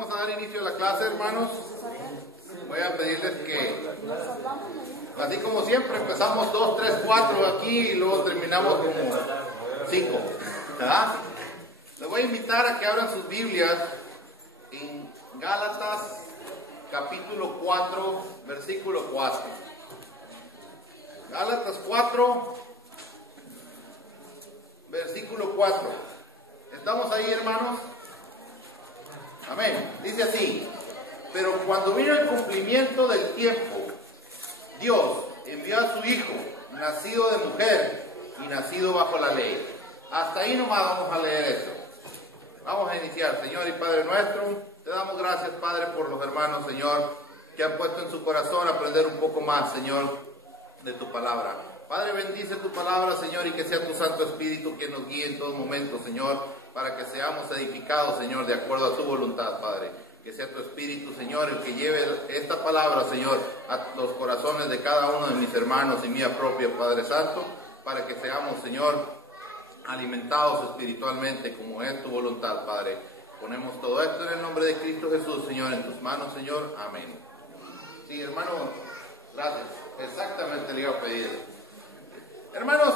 Vamos a dar inicio a la clase, hermanos. Voy a pedirles que, así como siempre, empezamos 2, 3, 4 aquí y luego terminamos como 5. ¿Verdad? Les voy a invitar a que abran sus Biblias en Gálatas capítulo 4, versículo 4. Gálatas 4, versículo 4. ¿Estamos ahí, hermanos? Amén. Dice así: pero cuando vino el cumplimiento del tiempo, Dios envió a su Hijo, nacido de mujer y nacido bajo la ley. Hasta ahí nomás vamos a leer eso. Vamos a iniciar. Señor y Padre nuestro, te damos gracias, Padre, por los hermanos, Señor, que han puesto en su corazón aprender un poco más, Señor, de tu palabra. Padre, bendice tu palabra, Señor, y que sea tu Santo Espíritu quien nos guíe en todo momento, Señor, para que seamos edificados, Señor, de acuerdo a tu voluntad, Padre. Que sea tu Espíritu, Señor, el que lleve esta palabra, Señor, a los corazones de cada uno de mis hermanos y mía propia, Padre Santo, para que seamos, Señor, alimentados espiritualmente como es tu voluntad, Padre. Ponemos todo esto en el nombre de Cristo Jesús, Señor, en tus manos, Señor. Amén. Sí, hermano, gracias. Exactamente le iba a pedir. Hermanos,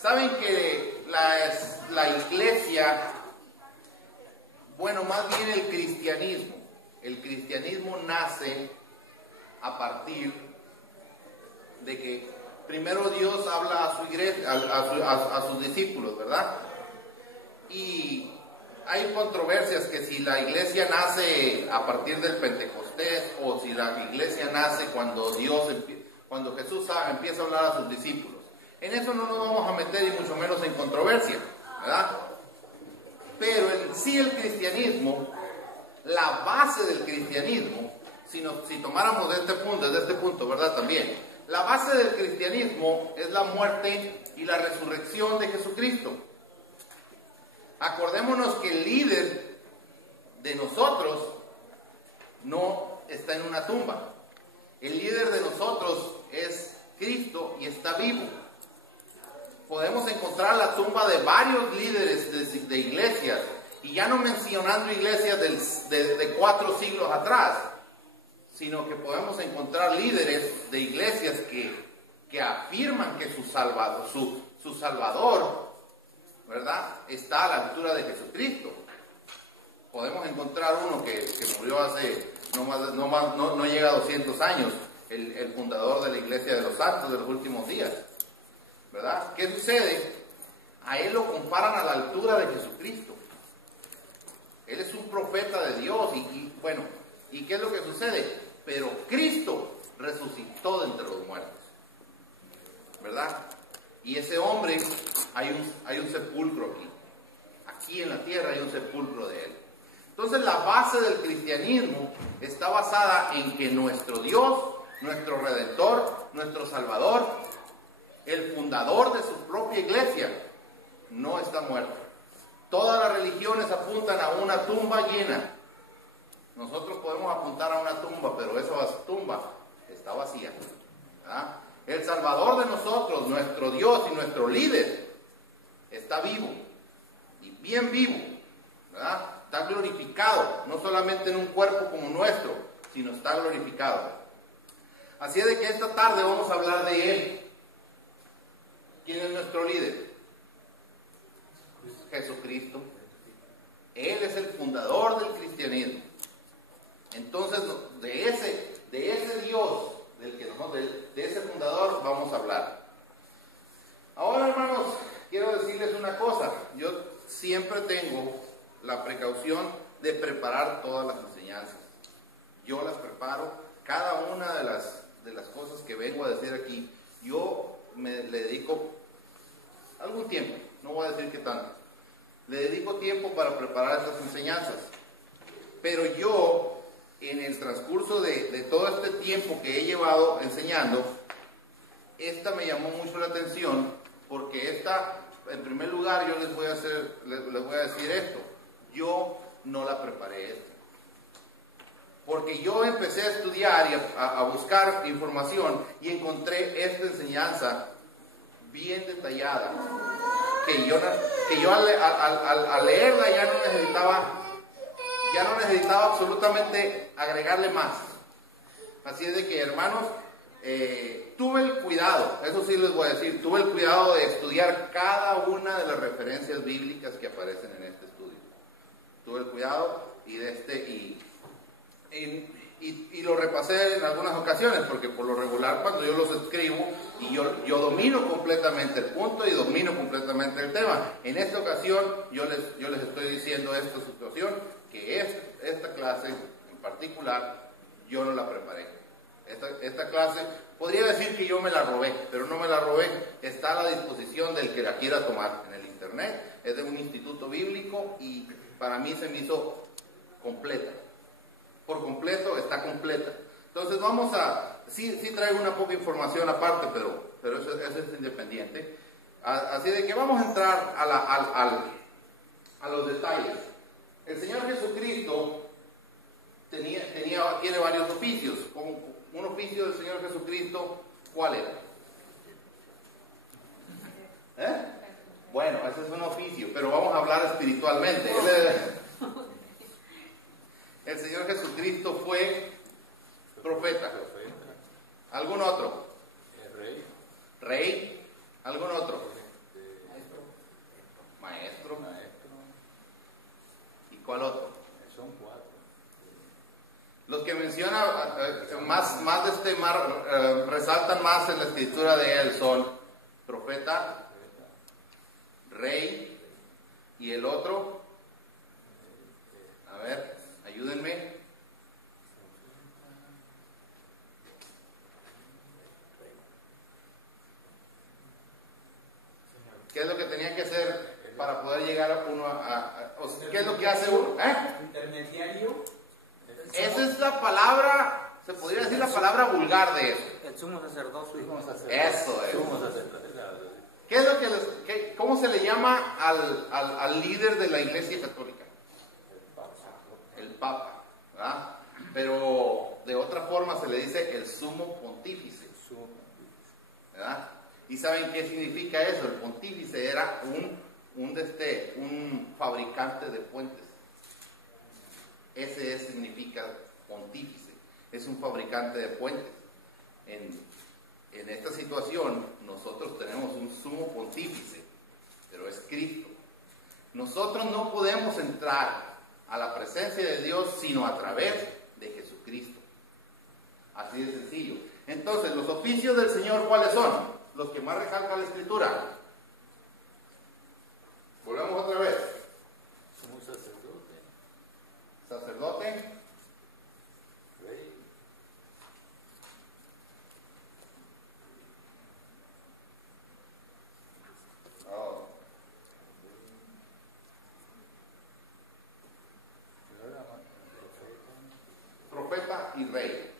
saben que la iglesia, bueno, más bien el cristianismo nace a partir de que primero Dios habla a su iglesia, a sus discípulos, ¿verdad? Y hay controversias que si la iglesia nace a partir del Pentecostés o si la iglesia nace cuando Jesús empieza a hablar a sus discípulos. En eso no nos vamos a meter y mucho menos en controversia, ¿verdad? Pero en sí el cristianismo, la base del cristianismo, si tomáramos desde este punto, ¿verdad? También, la base del cristianismo es la muerte y la resurrección de Jesucristo. Acordémonos que el líder de nosotros no está en una tumba. El líder de nosotros es Cristo y está vivo. Podemos encontrar la tumba de varios líderes de iglesias, y ya no mencionando iglesias de 4 siglos atrás, sino que podemos encontrar líderes de iglesias que afirman que su Salvador, ¿verdad?, está a la altura de Jesucristo. Podemos encontrar uno que murió hace no llega a 200 años, el fundador de la Iglesia de los Santos de los Últimos Días, ¿verdad? ¿Qué sucede? A él lo comparan a la altura de Jesucristo. Él es un profeta de Dios ¿y qué es lo que sucede? Pero Cristo resucitó de entre los muertos, ¿verdad? Y ese hombre, hay un sepulcro aquí en la tierra hay un sepulcro de él. Entonces la base del cristianismo está basada en que nuestro Dios, nuestro Redentor, nuestro Salvador, el fundador de su propia iglesia, no está muerto. Todas las religiones apuntan a una tumba llena. Nosotros podemos apuntar a una tumba, pero esa tumba está vacía, ¿verdad? El Salvador de nosotros, nuestro Dios y nuestro líder, está vivo, y bien vivo, ¿verdad? Está glorificado, no solamente en un cuerpo como nuestro, sino está glorificado. Así es de que esta tarde vamos a hablar de Él. ¿Quién es nuestro líder? Jesucristo. Él es el fundador del cristianismo. Entonces, de ese Dios, de ese fundador vamos a hablar. Ahora, hermanos, quiero decirles una cosa. Yo siempre tengo la precaución de preparar todas las enseñanzas. Yo las preparo, cada una de las cosas que vengo a decir aquí, yo le dedico algún tiempo, no voy a decir que tanto, le dedico tiempo para preparar estas enseñanzas. Pero yo, en el transcurso de todo este tiempo que he llevado enseñando, esta me llamó mucho la atención, porque en primer lugar, yo les voy a decir esto: yo no la preparé esta, porque yo empecé a estudiar y a buscar información y encontré esta enseñanza bien detallada, que yo al leerla ya no necesitaba ya no necesitaba absolutamente agregarle más. Así es de que, hermanos, tuve el cuidado, eso sí les voy a decir, tuve el cuidado de estudiar cada una de las referencias bíblicas que aparecen en este estudio. Tuve el cuidado y lo repasé en algunas ocasiones, porque por lo regular cuando yo los escribo y yo domino completamente el punto y domino completamente el tema. En esta ocasión yo les estoy diciendo esta situación, que esta clase en particular yo no la preparé. Esta clase podría decir que yo me la robé, pero no me la robé. Está a la disposición del que la quiera tomar en el internet. Es de un instituto bíblico y para mí se me hizo completa. Por completo, está completa. Entonces vamos sí traigo una poca información aparte, pero eso es independiente. Así de que vamos a entrar a los detalles. El Señor Jesucristo tiene varios oficios. Un oficio del Señor Jesucristo, ¿cuál era? Bueno, ese es un oficio, pero vamos a hablar espiritualmente. El Señor Jesucristo fue profeta. ¿Algún otro? Rey. ¿Algún otro? Maestro. ¿Y cuál otro? Son 4. Los que menciona resaltan más en la escritura de él son profeta, rey y el otro. A ver, ayúdenme. ¿Qué es lo que tenía que hacer para poder llegar uno ¿qué es lo que hace uno? Intermediario. Esa es la palabra, se podría decir la palabra vulgar de eso. El sumo sacerdote. Eso es. ¿Qué es lo cómo se le llama al líder de la Iglesia Católica? El Papa, ¿verdad? Pero de otra forma se le dice el sumo pontífice, ¿verdad? ¿Y saben qué significa eso? El pontífice era un fabricante de puentes. Ese significa pontífice, es un fabricante de puentes. En esta situación nosotros tenemos un sumo pontífice, pero es Cristo. Nosotros no podemos entrar a la presencia de Dios sino a través de Jesucristo. Así de sencillo. Entonces, los oficios del Señor, ¿cuáles son? Los que más resalta la Escritura. Volvamos otra vez. Somos sacerdote. Sacerdote. Rey. Oh. Profeta y rey.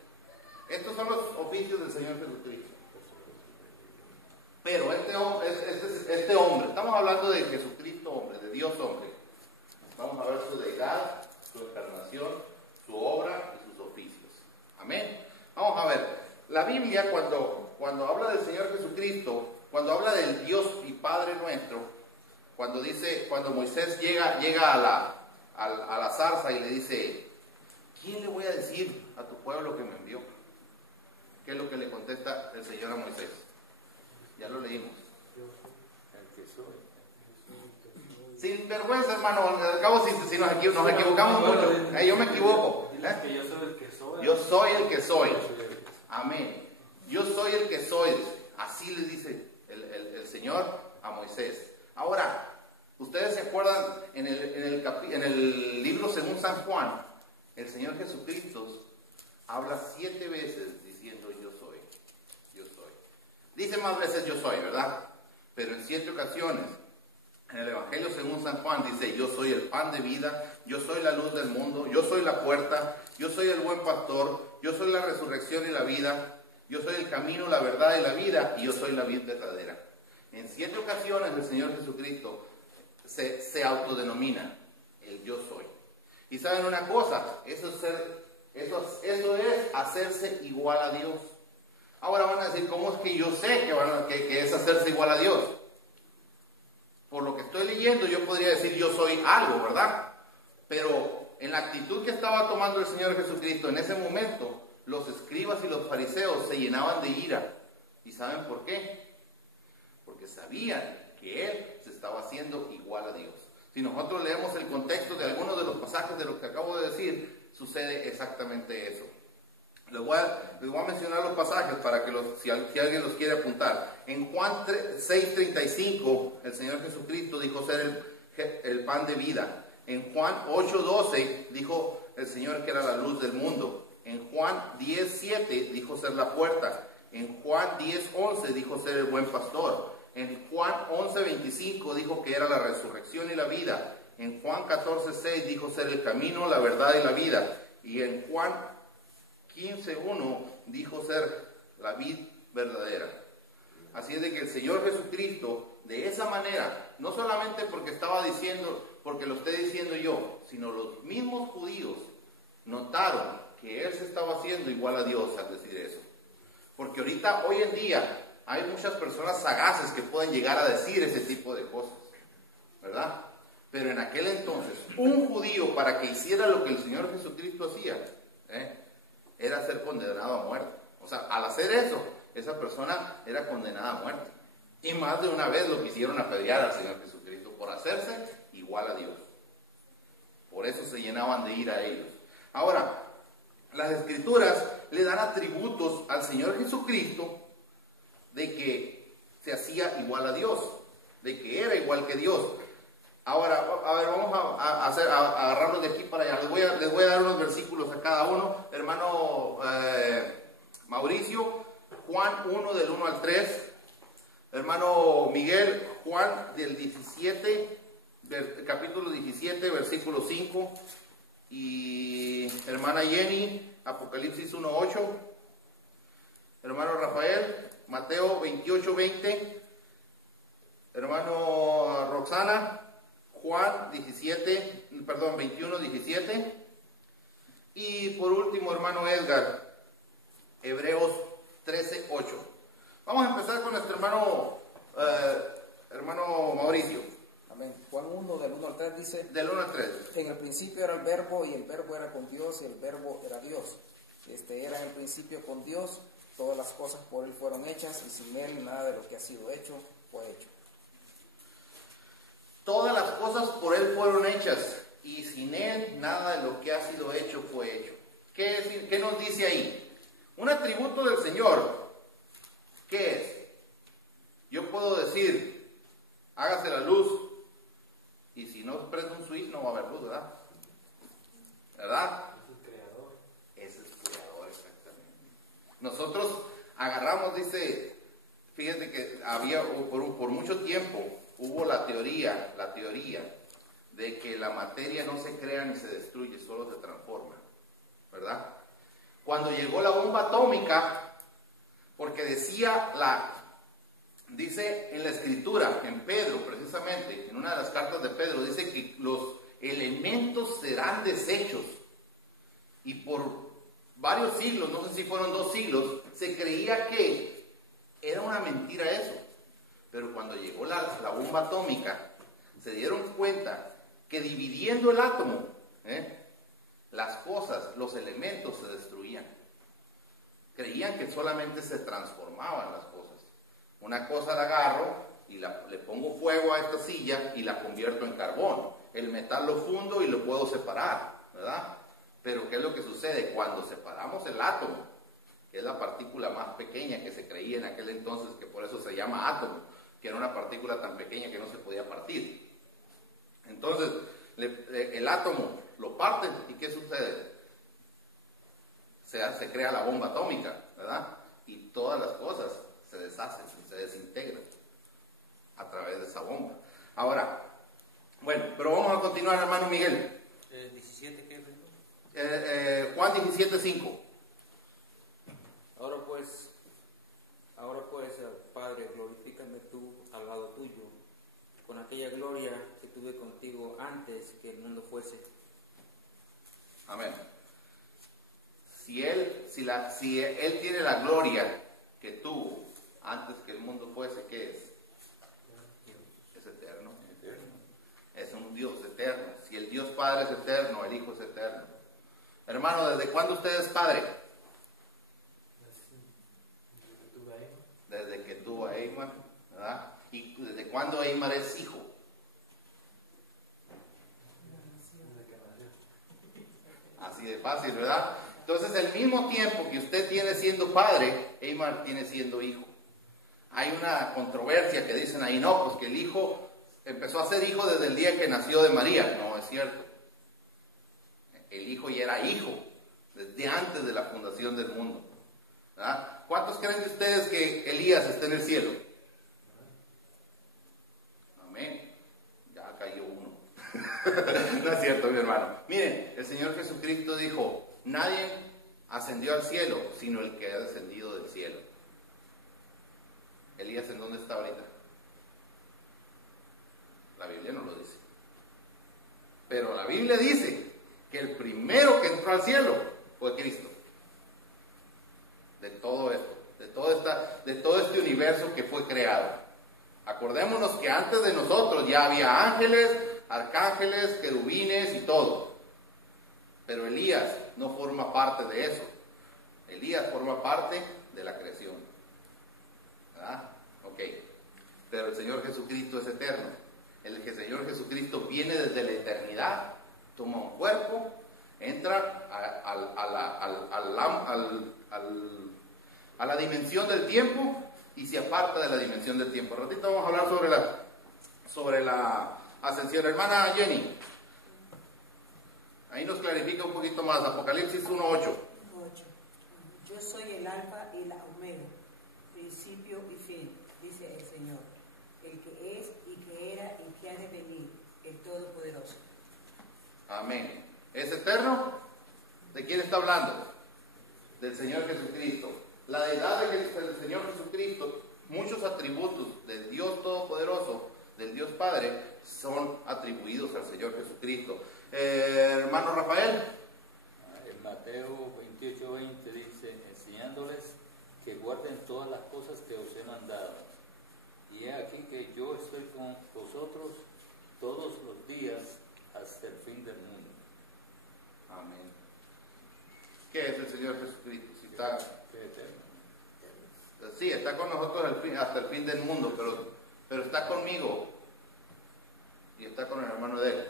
Estos son los oficios del Señor Jesucristo. Pero este hombre, estamos hablando de Jesucristo hombre, de Dios hombre. Vamos a ver su deidad, su encarnación, su obra y sus oficios. Amén. Vamos a ver, la Biblia cuando habla del Señor Jesucristo, cuando habla del Dios y Padre nuestro, cuando Moisés llega a la zarza y le dice, ¿quién le voy a decir a tu pueblo que me envió? ¿Qué es lo que le contesta el Señor a Moisés? Ya lo leímos. El que soy. Sin vergüenza, hermano, al cabo si nos equivocamos mucho. Yo me equivoco. Que yo soy el que soy. Yo soy el que soy. Amén. Yo soy el que soy. Así le dice el Señor a Moisés. Ahora, ustedes se acuerdan en el libro según San Juan, el Señor Jesucristo habla 7 veces diciendo yo soy, yo soy. Dice más veces yo soy, ¿verdad? Pero en 7 ocasiones, en el Evangelio según San Juan dice, yo soy el pan de vida, yo soy la luz del mundo, yo soy la puerta, yo soy el buen pastor, yo soy la resurrección y la vida, yo soy el camino, la verdad y la vida, y yo soy la vid verdadera. En 7 ocasiones el Señor Jesucristo se autodenomina el yo soy. Y saben una cosa, eso es hacerse igual a Dios. Ahora van a decir, ¿cómo es que yo sé que es hacerse igual a Dios? Por lo que estoy leyendo yo podría decir yo soy algo, ¿verdad? Pero en la actitud que estaba tomando el Señor Jesucristo en ese momento, los escribas y los fariseos se llenaban de ira. ¿Y saben por qué? Porque sabían que Él se estaba haciendo igual a Dios. Si nosotros leemos el contexto de algunos de los pasajes de lo que acabo de decir, sucede exactamente eso. Les voy a mencionar los pasajes para que si alguien los quiere apuntar. En Juan 6:35, el Señor Jesucristo dijo ser el pan de vida. En Juan 8:12 dijo el Señor que era la luz del mundo. En Juan 10:7 dijo ser la puerta. En Juan 10:11 dijo ser el buen pastor. En Juan 11:25 dijo que era la resurrección y la vida. En Juan 14:6 dijo ser el camino, la verdad y la vida. Y en Juan 15:1 dijo ser la vid verdadera. Así es de que el Señor Jesucristo, de esa manera, no solamente porque estaba diciendo, porque lo esté diciendo yo, sino los mismos judíos notaron que Él se estaba haciendo igual a Dios al decir eso. Porque ahorita, hoy en día, hay muchas personas sagaces que pueden llegar a decir ese tipo de cosas, ¿verdad? Pero en aquel entonces, un judío para que hiciera lo que el Señor Jesucristo hacía, era ser condenado a muerte. O sea, al hacer eso, esa persona era condenada a muerte. Y más de una vez lo quisieron apedrear al Señor Jesucristo por hacerse igual a Dios. Por eso se llenaban de ira a ellos. Ahora, las Escrituras le dan atributos al Señor Jesucristo de que se hacía igual a Dios, de que era igual que Dios. Ahora, a ver, vamos a agarrarlos de aquí para allá. Les voy a dar unos versículos a cada uno. Hermano Mauricio, Juan 1 del 1 al 3. Hermano Miguel, Juan del 17, capítulo 17, versículo 5. Y hermana Jenny, Apocalipsis 1:8. Hermano Rafael, Mateo 28:20. Hermano Roxana, Juan 21:17. Y por último, hermano Edgar, Hebreos 13:8. Vamos a empezar con nuestro hermano Mauricio. Amén. Juan 1, del 1 al 3 dice: Del 1 al 3. En el principio era el Verbo, y el Verbo era con Dios, y el Verbo era Dios. Era en el principio con Dios. Todas las cosas por Él fueron hechas, y sin Él nada de lo que ha sido hecho fue hecho. Todas las cosas por Él fueron hechas, y sin Él nada de lo que ha sido hecho fue hecho. ¿Qué nos dice ahí? Un atributo del Señor. ¿Qué es? Yo puedo decir, hágase la luz, y si no prende un switch no va a haber luz, ¿verdad? ¿Verdad? Es el creador. Es el creador, exactamente. Nosotros agarramos, dice, fíjate que había, por mucho tiempo, hubo la teoría de que la materia no se crea ni se destruye, solo se transforma, ¿verdad? Cuando llegó la bomba atómica, porque dice en la Escritura, en Pedro precisamente, en una de las cartas de Pedro, dice que los elementos serán deshechos. Y por varios siglos, no sé si fueron 2 siglos, se creía que era una mentira eso. Pero cuando llegó la bomba atómica, se dieron cuenta que dividiendo el átomo, las cosas, los elementos se destruían. Creían que solamente se transformaban las cosas. Una cosa la agarro y le pongo fuego a esta silla y la convierto en carbón. El metal lo fundo y lo puedo separar, ¿verdad? Pero ¿qué es lo que sucede? Cuando separamos el átomo, que es la partícula más pequeña que se creía en aquel entonces, que por eso se llama átomo, que era una partícula tan pequeña que no se podía partir. Entonces, el átomo lo parten y ¿qué sucede? Se crea la bomba atómica, ¿verdad? Y todas las cosas se deshacen, se desintegran a través de esa bomba. Ahora, bueno, pero vamos a continuar, hermano Miguel. 17, ¿qué? Juan 17:5. Ahora pues, Padre, glorifícame tú al lado tuyo, con aquella gloria que tuve contigo antes que el mundo fuese. Amén. Si él tiene la gloria que tuvo antes que el mundo fuese, ¿qué es? Es eterno. Es un Dios eterno. Si el Dios Padre es eterno, el Hijo es eterno. Hermano, ¿desde cuándo usted es padre? Desde que tuvo a Eymar, ¿verdad? ¿Y desde cuándo Eymar es hijo? Así de fácil, ¿verdad? Entonces, el mismo tiempo que usted tiene siendo padre, Eymar tiene siendo hijo. Hay una controversia que dicen ahí, no, pues que el hijo empezó a ser hijo desde el día que nació de María. No, es cierto. El hijo ya era hijo desde antes de la fundación del mundo, ¿verdad? ¿Cuántos creen de ustedes que Elías está en el cielo? Amén. Ya cayó uno. No es cierto, mi hermano. Miren, el Señor Jesucristo dijo, nadie ascendió al cielo, sino el que ha descendido del cielo. Elías, ¿en dónde está ahorita? La Biblia no lo dice. Pero la Biblia dice que el primero que entró al cielo fue Cristo. De todo esto, de todo este universo que fue creado. Acordémonos que antes de nosotros ya había ángeles, arcángeles, querubines y todo. Pero Elías no forma parte de eso. Elías forma parte de la creación. ¿Verdad? Ok. Pero el Señor Jesucristo es eterno. El Señor Jesucristo viene desde la eternidad, toma un cuerpo, entra a la dimensión del tiempo y se aparta de la dimensión del tiempo. Un ratito vamos a hablar sobre la ascensión. Hermana Jenny, ahí nos clarifica un poquito más. Apocalipsis 1:8. Yo soy el alfa y la omega, principio y fin, dice el Señor, el que es y que era y que ha de venir, el Todopoderoso. Amén. ¿Es eterno? ¿De quién está hablando? Del Señor Jesucristo. La deidad del Señor Jesucristo, muchos atributos del Dios Todopoderoso, del Dios Padre, son atribuidos al Señor Jesucristo. Hermano Rafael. En Mateo 28:20 dice, enseñándoles que guarden todas las cosas que os he mandado. Y he aquí que yo estoy con vosotros todos los días hasta el fin del mundo. Amén. ¿Qué es el Señor Jesucristo? Si está, sí, está con nosotros hasta el fin del mundo, pero está conmigo y está con el hermano de él.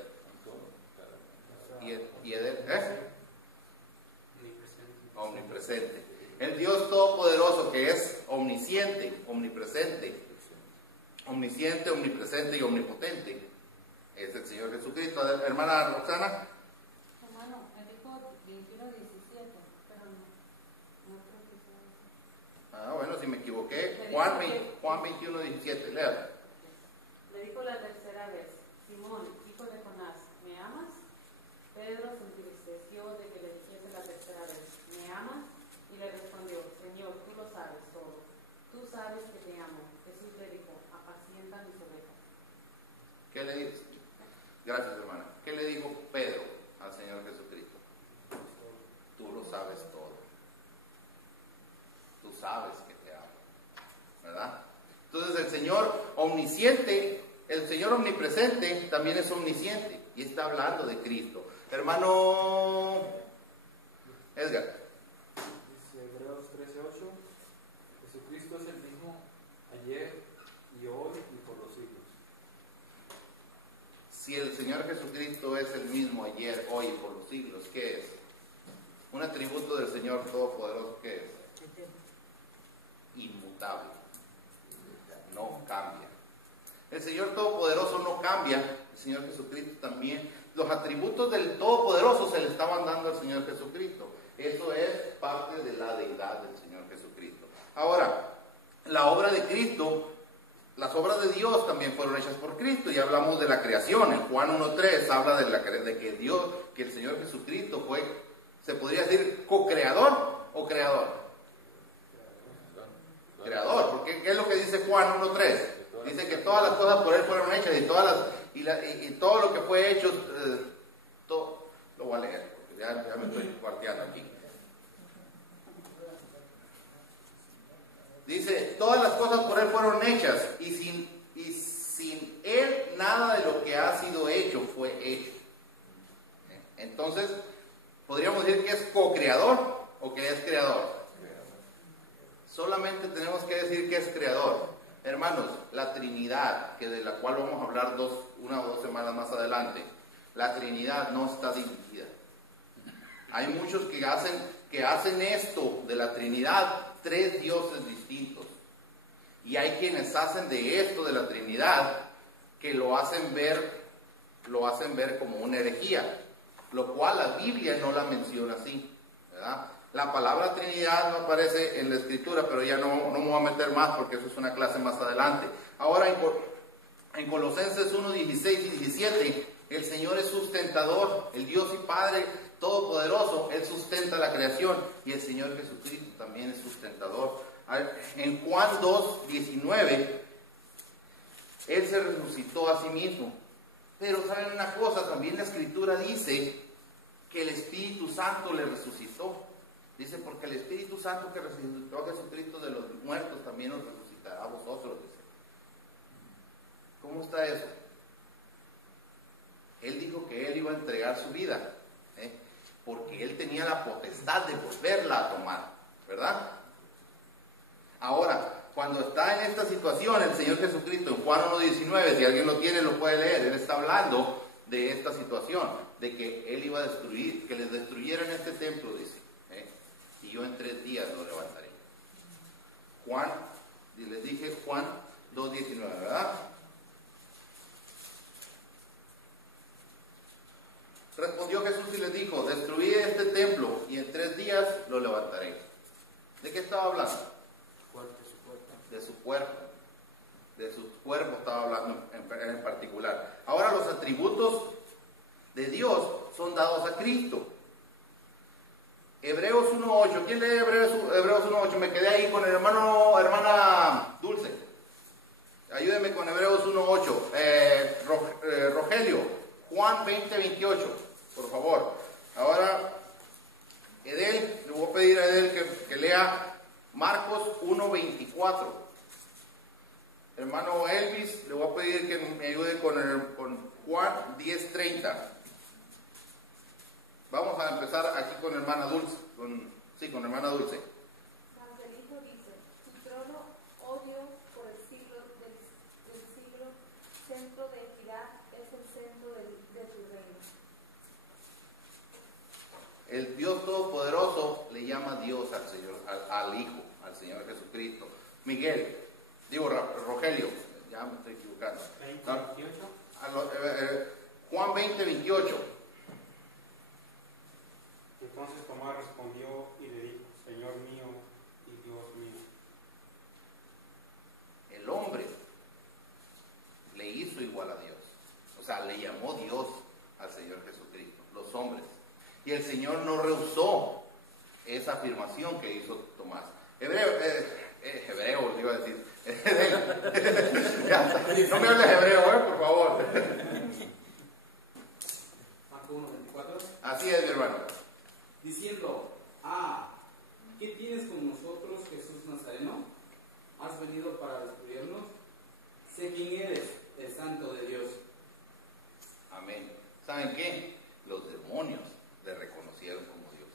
¿Y Edel? Omnipresente. El Dios Todopoderoso que es omnisciente, omnipresente, omnipresente y omnipotente es el Señor Jesucristo. Hermana Roxana. Hermano, me dijo 21:17, pero no creo que sea eso. Bueno, si me equivoqué, Juan 21:17, lea. Le dijo la tercera vez, Simón, hijo de Jonás, ¿me amas? Pedro se entristeció de que le dijese la tercera vez, ¿me amas? Y le respondió, Señor, tú lo sabes todo. Tú sabes que te amo. Jesús le dijo, apacienta mis ovejas. ¿Qué le dijo? Gracias, hermana. ¿Qué le dijo Pedro al Señor Jesucristo? Tú lo sabes todo. Tú sabes que te amo. ¿Verdad? Entonces el Señor omnisciente, el Señor omnipresente también es omnisciente y está hablando de Cristo. Hermano Edgar. Dice Hebreos 13:8, Jesucristo es el mismo ayer y hoy y por los siglos. Si el Señor Jesucristo es el mismo ayer, hoy y por los siglos, ¿qué es? Un atributo del Señor Todopoderoso, ¿qué es? Inmutable. No cambia. El Señor Todopoderoso no cambia, el Señor Jesucristo también. Los atributos del Todopoderoso se le estaban dando al Señor Jesucristo. Eso es parte de la deidad del Señor Jesucristo. Ahora, la obra de Cristo, las obras de Dios también fueron hechas por Cristo. Y hablamos de la creación. En Juan 1:3 habla de que Dios, que el Señor Jesucristo fue, se podría decir, co-creador o creador. Creador, porque ¿qué es lo que dice Juan 1:3? Dice que todas las cosas por Él fueron hechas y todo lo que fue hecho, todo, lo voy a leer, porque ya me estoy cuarteando aquí. Dice, todas las cosas por Él fueron hechas y sin Él nada de lo que ha sido hecho fue hecho. Entonces, podríamos decir que es co-creador o que es creador. Solamente tenemos que decir que es creador. Hermanos, la Trinidad, que de la cual vamos a hablar una o dos semanas más adelante, la Trinidad no está dividida. Hay muchos que hacen esto de la Trinidad 3 dioses distintos. Y hay quienes hacen de esto de la Trinidad que lo hacen ver como una herejía, lo cual la Biblia no la menciona así, ¿verdad? La palabra Trinidad no aparece en la Escritura, pero ya no me voy a meter más porque eso es una clase más adelante. Ahora en Colosenses 1, 16 y 17, el Señor es sustentador, el Dios y Padre Todopoderoso, Él sustenta la creación, y el Señor Jesucristo también es sustentador. En Juan 2, 19, Él se resucitó a sí mismo. Pero ¿saben una cosa? También la Escritura dice que el Espíritu Santo le resucitó. Dice, porque el Espíritu Santo que resucitó a Jesucristo de los muertos también nos resucitará a vosotros. Dice. ¿Cómo está eso? Él dijo que Él iba a entregar su vida, porque Él tenía la potestad de volverla a tomar, ¿verdad? Ahora, cuando está en esta situación, el Señor Jesucristo, en Juan 1:19, si alguien lo tiene, lo puede leer, Él está hablando de esta situación, de que Él iba a destruir, que les destruyeran este templo, dice, y yo en 3 días lo levantaré. Juan, y les dije Juan 2:19, ¿verdad? Respondió Jesús y les dijo, destruid este templo y en 3 días lo levantaré. ¿De qué estaba hablando? De su cuerpo. De su cuerpo estaba hablando en particular. Ahora los atributos de Dios son dados a Cristo. Hebreos 1.8. ¿Quién lee Hebreos 1.8? Me quedé ahí con el hermana Dulce. Ayúdeme con Hebreos 1.8. Rogelio, Juan 20.28, por favor. Ahora, Edel, le voy a pedir a Edel que lea Marcos 1.24. Hermano Elvis, le voy a pedir que me ayude con Juan 10.30. Vamos a empezar aquí con hermana Dulce. Con hermana Dulce. Evangelista dice, tu trono, oh Dios, por el siglo del siglo, centro de equidad, es el centro de tu reino. El Dios Todopoderoso le llama Dios al Señor, al Hijo, al Señor Jesucristo. Rogelio, ya me estoy equivocando. 20:28. Juan 20:28. Entonces Tomás respondió y le dijo, Señor mío y Dios mío. El hombre le hizo igual a Dios. O sea, le llamó Dios al Señor Jesucristo, los hombres. Y el Señor no rehusó esa afirmación que hizo Tomás. Hebreo, le iba a decir. No me hables hebreo, por favor. Marco 1:24. Así es, mi hermano. Diciendo, ¿qué tienes con nosotros, Jesús Nazareno? ¿Has venido para destruirnos? Sé quién eres, el Santo de Dios. Amén. ¿Saben qué? Los demonios le reconocieron como Dios.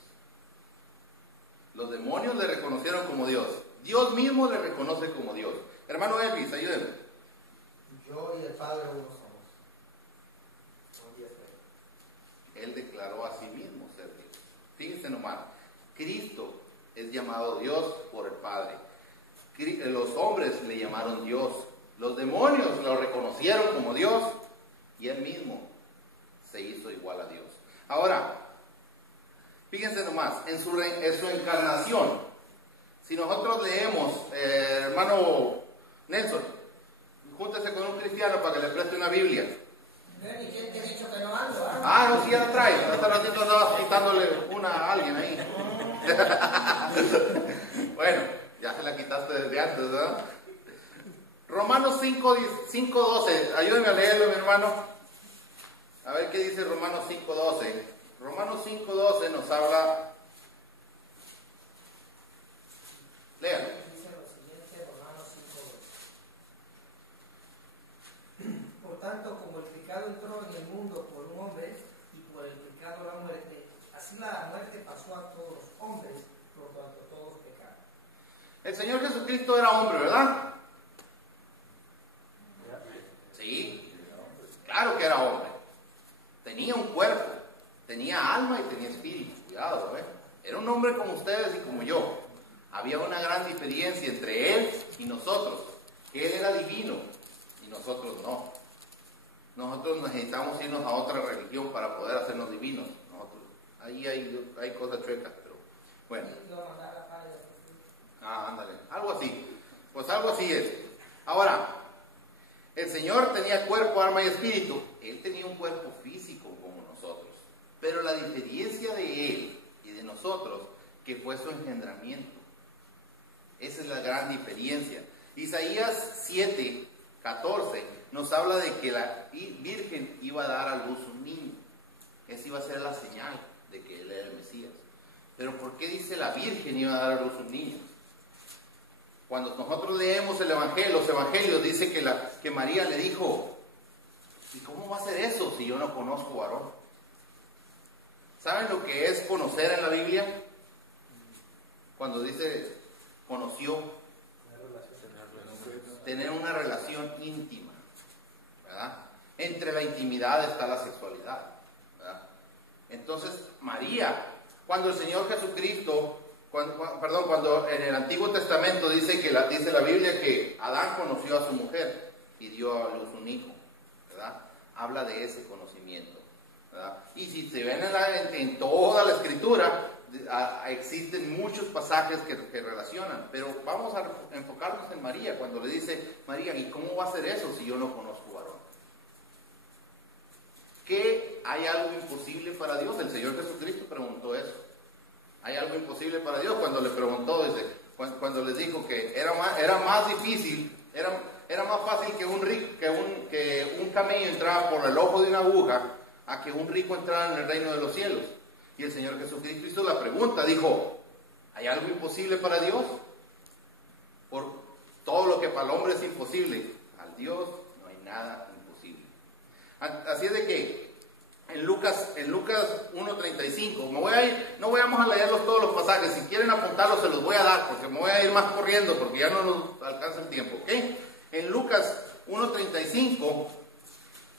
Los demonios le reconocieron como Dios. Dios mismo le reconoce como Dios. Hermano Elvis, ayúdenme. Yo y el Padre uno somos. Él declaró a sí mismo ser Dios. Fíjense nomás, Cristo es llamado Dios por el Padre. Los hombres le llamaron Dios. Los demonios lo reconocieron como Dios. Y Él mismo se hizo igual a Dios. Ahora, fíjense nomás, en su encarnación, si nosotros leemos, hermano Nelson, júntese con un cristiano para que le preste una Biblia. ¿Y quién te ha dicho que no ando? No, sí, ya la trae. Hasta ratito andabas quitándole una a alguien ahí. Bueno, ya se la quitaste desde antes, ¿verdad? Romanos 5:12. Ayúdenme a leerlo, mi hermano. A ver qué dice Romanos 5:12. Romanos 5:12 nos habla. Léalo. Dice lo siguiente, Romanos 5:12. Por tanto, como el pecado entró en el mundo por un hombre, y por el pecado la El Señor Jesucristo era hombre, ¿verdad? Sí, claro que era hombre. Tenía un cuerpo, tenía alma y tenía espíritu. Cuidado, ¿eh? Era un hombre como ustedes y como yo. Había una gran diferencia entre él y nosotros, que él era divino y nosotros no. Nosotros necesitamos irnos a otra religión para poder hacernos divinos. Nosotros, ahí hay cosas chuecas, pero bueno. Ándale, algo así. Pues algo así es. Ahora, el Señor tenía cuerpo, alma y espíritu. Él tenía un cuerpo físico como nosotros. Pero la diferencia de él y de nosotros, que fue su engendramiento. Esa es la gran diferencia. Isaías 7:14 nos habla de que la Virgen iba a dar a luz un niño. Esa iba a ser la señal de que él era el Mesías. Pero ¿por qué dice la Virgen iba a dar a luz un niño? Cuando nosotros leemos el Evangelio, los Evangelios, dice que María le dijo, ¿y cómo va a ser eso si yo no conozco varón? ¿Saben lo que es conocer en la Biblia? Cuando dice conoció, tener una relación íntima, ¿verdad? Entre la intimidad está la sexualidad, ¿verdad? Entonces María, cuando el Señor Jesucristo, cuando en el Antiguo Testamento dice la Biblia que Adán conoció a su mujer y dio a luz un hijo, ¿verdad? Habla de ese conocimiento, ¿verdad? Y si se ven en toda la Escritura, existen muchos pasajes que relacionan, pero vamos a enfocarnos en María, cuando le dice María, ¿y cómo va a ser eso si yo no conozco varón? ¿Qué hay algo imposible para Dios? El Señor Jesucristo preguntó eso. ¿Hay algo imposible para Dios? Cuando le preguntó, dice, cuando les dijo que era más difícil, era más fácil que un camello entrara por el ojo de una aguja a que un rico entrara en el reino de los cielos. Y el Señor Jesucristo hizo la pregunta, dijo, ¿hay algo imposible para Dios? Por todo lo que para el hombre es imposible, al Dios no hay nada imposible. Así es de que en Lucas 1:35, no vamos a leerlos todos los pasajes, si quieren apuntarlos se los voy a dar, porque me voy a ir más corriendo, porque ya no nos alcanza el tiempo, ¿ok? En Lucas 1:35,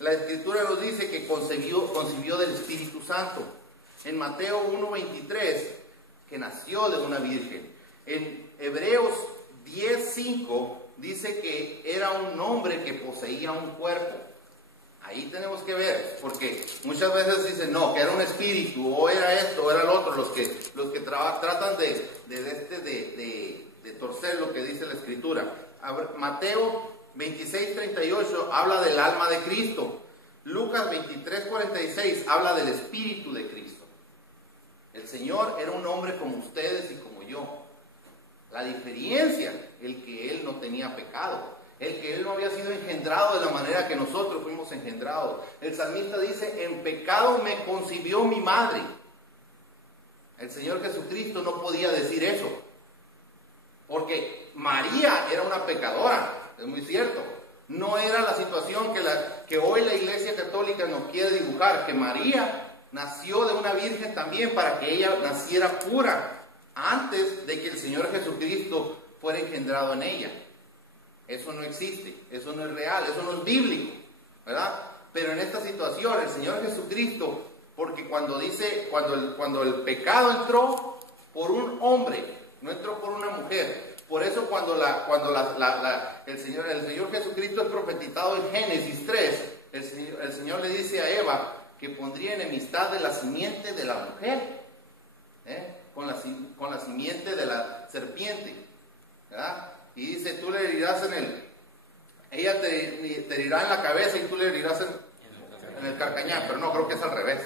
la Escritura nos dice que concibió del Espíritu Santo. En Mateo 1:23, que nació de una virgen. En Hebreos 10:5 dice que era un hombre que poseía un cuerpo. Ahí tenemos que ver, porque muchas veces dicen, no, que era un espíritu, o era esto, o era lo otro, los que tratan de torcer lo que dice la Escritura. Mateo 26:38 habla del alma de Cristo. Lucas 23:46 habla del Espíritu de Cristo. El Señor era un hombre como ustedes y como yo. La diferencia, el que Él no tenía pecado, el que Él no había sido engendrado de la manera que nosotros fuimos engendrados. El salmista dice, en pecado me concibió mi madre. El Señor Jesucristo no podía decir eso, porque María era una pecadora, es muy cierto. No era la situación que hoy la Iglesia Católica nos quiere dibujar, que María nació de una virgen también para que ella naciera pura antes de que el Señor Jesucristo fuera engendrado en ella. Eso no existe, eso no es real, eso no es bíblico, ¿verdad? Pero en esta situación el Señor Jesucristo, porque cuando el pecado entró por un hombre, no entró por una mujer. Por eso cuando el Señor Jesucristo es profetizado en Génesis 3, el Señor le dice a Eva que pondría enemistad de la simiente de la mujer, con la simiente de la serpiente, ¿verdad? Y dice, tú le herirás ella te herirá en la cabeza y tú le herirás en el carcañán, pero no, creo que es al revés.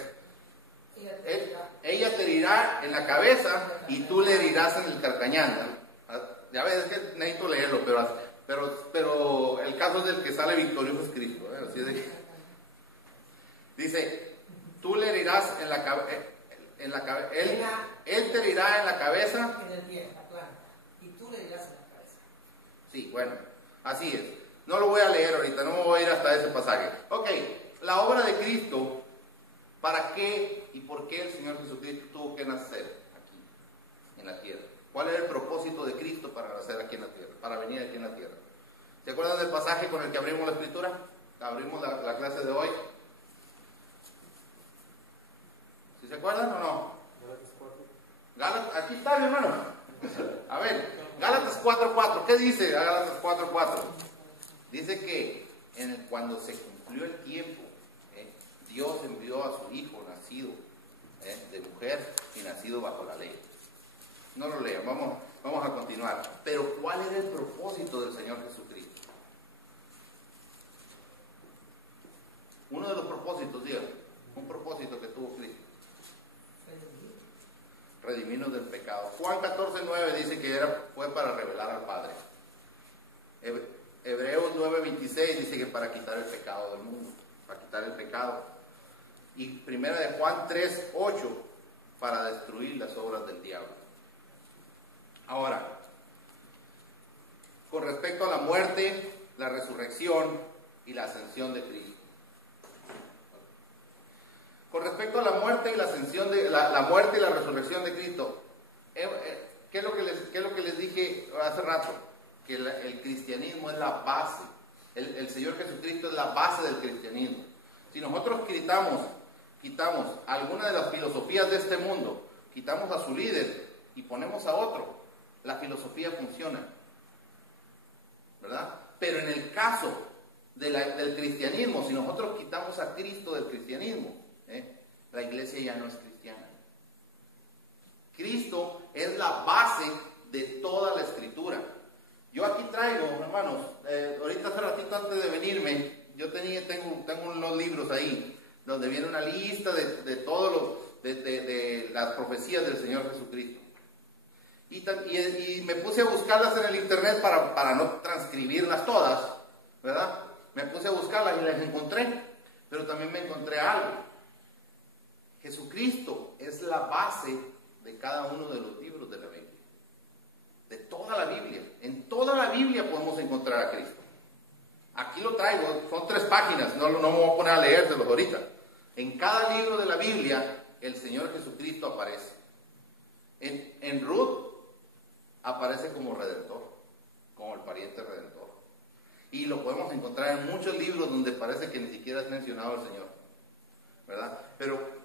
Ella te herirá en la cabeza y tú le herirás en el carcañán. Ya ves, es que necesito leerlo, pero el caso es del que sale victorioso es Cristo, así es de que, dice, tú le herirás en la cabeza, él te herirá en la cabeza. En el pie, la planta. Y tú le dirás en la cabeza. Sí, bueno, así es. No lo voy a leer ahorita, no me voy a ir hasta ese pasaje. Ok, la obra de Cristo, ¿para qué y por qué el Señor Jesucristo tuvo que nacer aquí, en la tierra? ¿Cuál era el propósito de Cristo para nacer aquí en la tierra, para venir aquí en la tierra? ¿Se acuerdan del pasaje con el que abrimos la escritura? Abrimos la clase de hoy. ¿Sí se acuerdan o no? Gálatas, aquí está, mi hermano. A ver, Gálatas 4:4. ¿Qué dice Gálatas 4:4? Dice que cuando se cumplió el tiempo, Dios envió a su Hijo nacido de mujer y nacido bajo la ley. No lo lean, vamos a continuar. Pero ¿cuál era el propósito del Señor Jesucristo? Uno de los propósitos, Dios, un propósito que tuvo Cristo. Redimirnos del pecado. Juan 14:9 dice que fue para revelar al Padre. Hebreos 9:26 dice que para quitar el pecado del mundo, para quitar el pecado. Y primera de Juan 3:8 para destruir las obras del diablo. Ahora, con respecto a la muerte, la resurrección y la ascensión de Cristo. Con respecto a la muerte y la ascensión de la muerte y la resurrección de Cristo, ¿qué es lo que les dije hace rato? Que el cristianismo es la base. El Señor Jesucristo es la base del cristianismo. Si nosotros quitamos alguna de las filosofías de este mundo, quitamos a su líder y ponemos a otro, la filosofía funciona, ¿verdad? Pero en el caso del cristianismo, si nosotros quitamos a Cristo del cristianismo, la iglesia ya no es cristiana. Cristo es la base de toda la escritura. Yo aquí traigo, hermanos, ahorita hace ratito antes de venirme, tengo unos libros ahí, donde viene una lista de todos de las profecías del Señor Jesucristo. Y me puse a buscarlas en el internet para no transcribirlas todas, ¿verdad? Me puse a buscarlas y las encontré, pero también me encontré algo. Jesucristo es la base de cada uno de los libros de la Biblia, de toda la Biblia. En toda la Biblia podemos encontrar a Cristo. Aquí lo traigo, son 3 páginas, no me voy a poner a leérselos ahorita. En cada libro de la Biblia, el Señor Jesucristo aparece. En Ruth aparece como redentor, como el pariente redentor. Y lo podemos encontrar en muchos libros donde parece que ni siquiera es mencionado el Señor, ¿verdad? Pero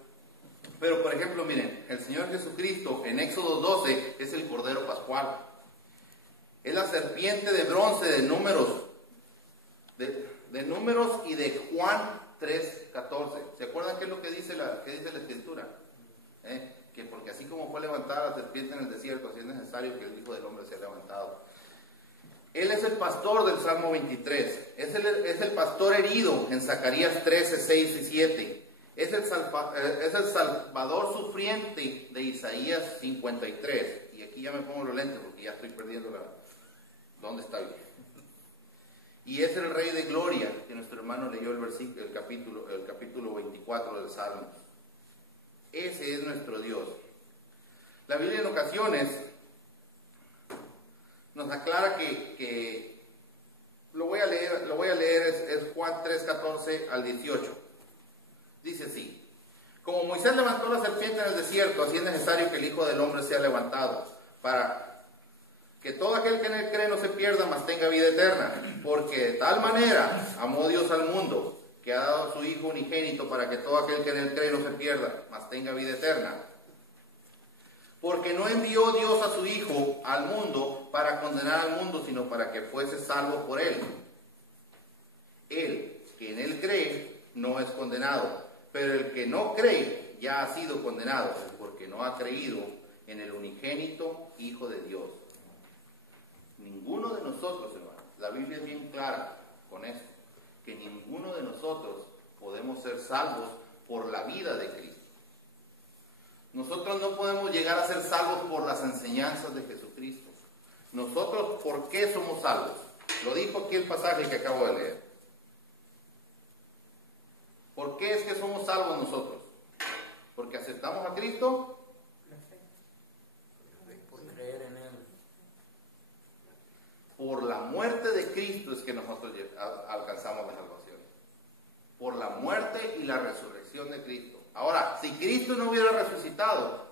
por ejemplo, miren, el Señor Jesucristo en Éxodo 12 es el Cordero Pascual. Es la serpiente de bronce de Números, de Números y de Juan 3:14. ¿Se acuerdan qué es lo que dice la Escritura? Que porque así como fue levantada la serpiente en el desierto, así es necesario que el Hijo del Hombre sea levantado. Él es el pastor del Salmo 23. Es el pastor herido en Zacarías 13:6 y 7. Es el Salvador sufriente de Isaías 53. Y aquí ya me pongo los lentes porque ya estoy perdiendo ¿dónde está bien? Y es el Rey de Gloria, que nuestro hermano leyó el capítulo 24 del Salmo. Ese es nuestro Dios. La Biblia en ocasiones nos aclara que lo voy a leer, es Juan 3:14 al 18. Dice así: como Moisés levantó la serpiente en el desierto, así es necesario que el Hijo del Hombre sea levantado, para que todo aquel que en él cree no se pierda, mas tenga vida eterna. Porque de tal manera amó Dios al mundo, que ha dado a su Hijo unigénito, para que todo aquel que en él cree no se pierda, mas tenga vida eterna. Porque no envió Dios a su Hijo al mundo para condenar al mundo, sino para que fuese salvo por él. El que en él cree no es condenado, pero el que no cree ya ha sido condenado, porque no ha creído en el unigénito Hijo de Dios. Ninguno de nosotros, hermanos, la Biblia es bien clara con esto, que ninguno de nosotros podemos ser salvos por la vida de Cristo. Nosotros no podemos llegar a ser salvos por las enseñanzas de Jesucristo. Nosotros, ¿por qué somos salvos? Lo dijo aquí el pasaje que acabo de leer. ¿Por qué es que somos salvos nosotros? ¿Porque aceptamos a Cristo? Por creer en Él. Por la muerte de Cristo es que nosotros alcanzamos la salvación. Por la muerte y la resurrección de Cristo. Ahora, si Cristo no hubiera resucitado,